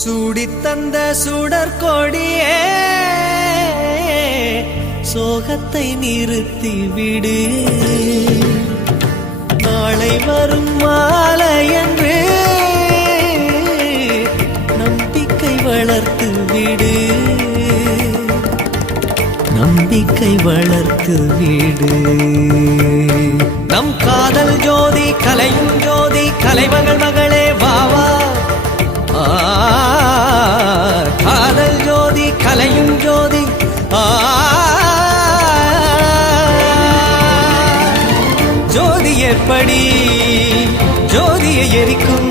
சூடித்தந்த சுடற்கொடியே சோகத்தை நிறுத்தி விடு. நாளை வரும் மாலை என்று நம்பிக்கை வளர்த்து விடு. நம்பிக்கை வளர்த்து விடு. நம் காதல் ஜோதி கலையும் ஜோதி கலைமகள் மகளே வாவா. காதல் ஜோதி கலையும் ஜோதி ஜோதி எப்படி ஜோதியை எரிக்கும்